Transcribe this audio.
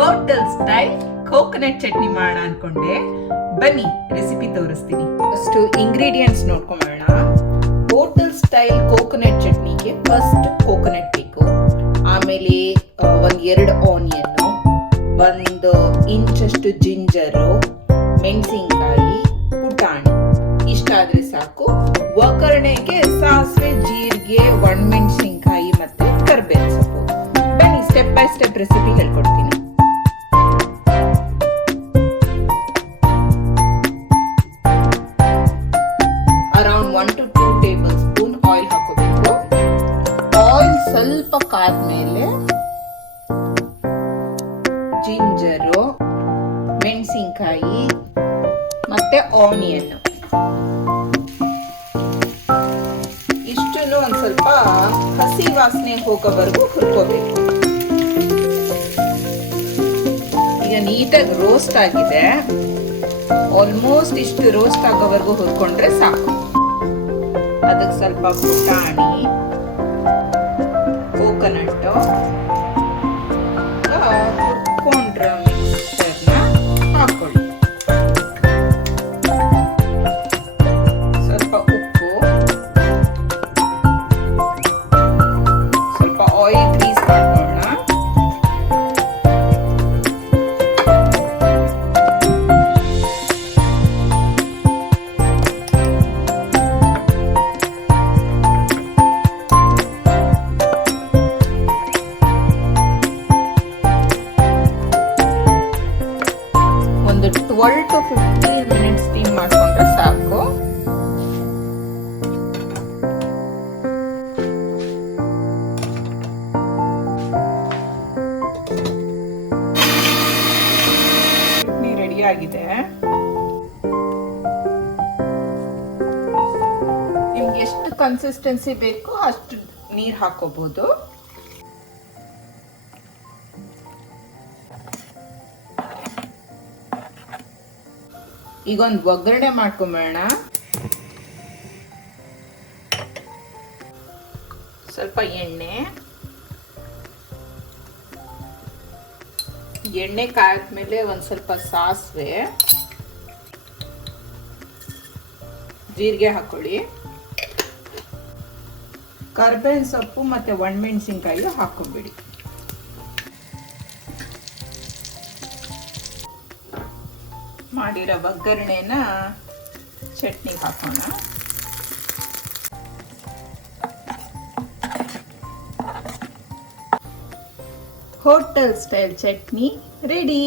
Hotel style coconut chutney ಮಾಡೋಣ ಅನ್ಕೊಂಡೆ. ಬನ್ನಿ ರೆಸಿಪಿ ತೋರಿಸ್ತೀನಿ. ಫಸ್ಟ್ ಇಂಗ್ರೀಡಿಯೆಂಟ್ಸ್ ನೋಡ್ಕೊಂಬೋಣ. ಹೋಟೆಲ್ ಸ್ಟೈಲ್ ಕೋಕೋನಟ್ ಚಟ್ನಿಗೆ ಫಸ್ಟ್ ಕೋಕೋನಟ್ ಬೇಕು, ಆಮೇಲೆ 1-2 ಆನಿಯನ್ನು, 1 ಇಂಚಷ್ಟು ಜಿಂಜರು, ಮೆಣಸಿನಕಾಯಿ, ಪುಟಾಣಿ ಇಷ್ಟಾದ್ರೆ ಸಾಕು. ಒಗ್ಗರಣೆಗೆ ಸಾಸಿವೆ, ಜೀರಿಗೆ, ಒಣಮೆಣಸಿನಕಾಯಿ ಮತ್ತೆ ಕರಿಬೇವು ಸೊಪ್ಪು. ಬನ್ನಿ ಸ್ಟೆಪ್ ಬೈ ಸ್ಟೆಪ್ ರೆಸಿಪಿ ಹೇಳ್ಕೊಡ್ತೀನಿ. Around 1 to 2 table spoon oil ಹಾಕೋಬೇಕು. ಆಯಿಲ್ ಸ್ವಲ್ಪ ಕಾದ್ಮೇಲೆ ಜಿಂಜರು, ಮೆಣಸಿನಕಾಯಿ ಮತ್ತೆ ಆನಿಯನ್ ಇಷ್ಟನ್ನು ಒಂದ್ ಸ್ವಲ್ಪ ಹಸಿ ವಾಸನೆ ಹೋಗೋವರೆಗೂ ಹುರ್ಕೋಬೇಕು. ಈಗ ನೀಟಾಗಿ ರೋಸ್ಟ್ ಆಗಿದೆ. ಆಲ್ಮೋಸ್ಟ್ ಇಷ್ಟು ರೋಸ್ಟ್ ಆಗೋವರೆಗೂ ಹುರ್ಕೊಂಡ್ರೆ ಸಾಕು. ಅದಕ್ಕೆ ಸ್ವಲ್ಪ ಪುಟಾಣಿ, ಕೋಕೋನಟ್ ಹುರ್ಕೊಂಡ್ರ ಮಿಕ್ಸರ್ನ ಹಾಕೊಳ್ಳಿ. ಸ್ವಲ್ಪ ಉಪ್ಪು, ಸ್ವಲ್ಪ ಆಯಿಲ್ ಗ್ರೀಸ್ ಮಾಡ್ಕೊಳ್ಳೋಣ. ಒಂದು 12 to 15 ಮಿನಿಟ್ಸ್ ಸ್ಟೀಮ್ ಮಾಡ್ಕೊಂಡ್ರೆ ಸಾಕು. ಚಟ್ನಿ ರೆಡಿ ಆಗಿದೆ. ನಿಮ್ಗೆ ಎಷ್ಟು ಕನ್ಸಿಸ್ಟೆನ್ಸಿ ಬೇಕು ಅಷ್ಟು ನೀರು ಹಾಕೋಬಹುದು. ಈಗ ಒಂದು ಒಗ್ಗರಣೆ ಮಾಡ್ಕೊಂಬೇಡ. ಸ್ವಲ್ಪ ಎಣ್ಣೆ ಕಾದ್ಮೇಲೆ ಒಂದ್ ಸ್ವಲ್ಪ ಸಾಸಿವೆ, ಜೀರಿಗೆ ಹಾಕೊಳ್ಳಿ. ಕರಿಬೇವಿನ ಸೊಪ್ಪು ಮತ್ತೆ ಒಣಮೆಣಸಿನಕಾಯಿ ಹಾಕೊಂಡ್ಬಿಡಿ. ಮಾಡಿರೋ ಒಗ್ಗರಣೆನ ಚಟ್ನಿಗೆ ಹಾಕೋಣ. Hotel style chutney ready.